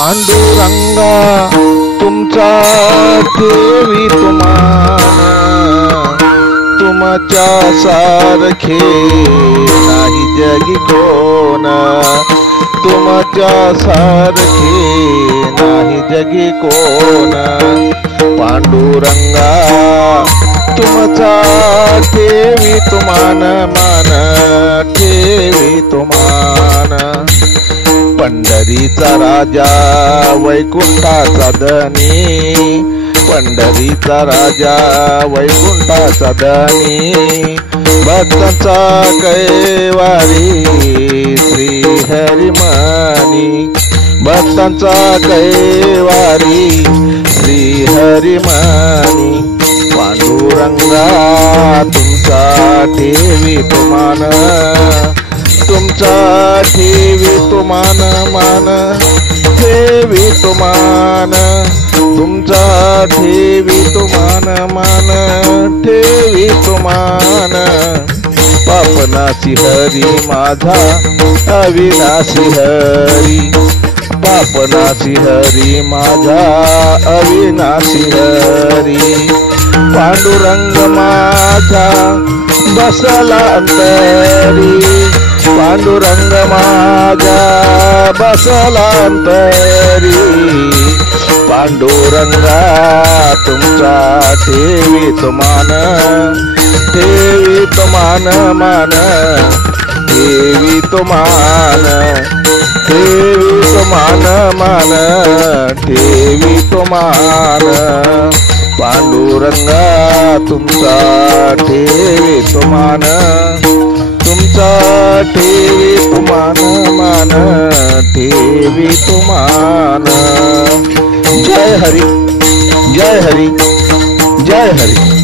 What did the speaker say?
पांडुरंगा तुमचा ठेवी तुमान, तुमच्या सारखे नाही जगी कोण, तुमच्या सारखे नाही जगी कोण. पांडुरंगा तुमचा ठेवी तुमान, मान ठेवी तुमान. पंढरीचा राजा वैकुंठाचा धनी, पंढरीचा राजा वैकुंठाचा धनी. भक्तांचा कैवारी श्री हरिमानी, भक्तांचा कैवारी श्री हरिमानी. पांडुरंगा तुमचा ठेवी तुमान, तुमचा ठेवी तुमान, मान ठेवी तुमान. तुमचा ठेवी तुमान, मान ठेवी तुमान. पापनाशी हरी माझा अविनाशी हरी, पापनाशी हरी माझा अविनाशी हरी. पांडुरंग माझा बसला अंतरी, पांडुरंग माझा बसला अंतरी. पांडुरंगा तुमचा ठेवी तुमान, ठेवी तुमान, मान ठेवी तुमान. ठेवी तुमान, मान ठेवी तुमान. पांडुरंगा तुमचा ठेवी तुमान, तुमचा ठेवी तुमान, मान ठेवी तुमान. जय हरी, जय हरी, जय हरी.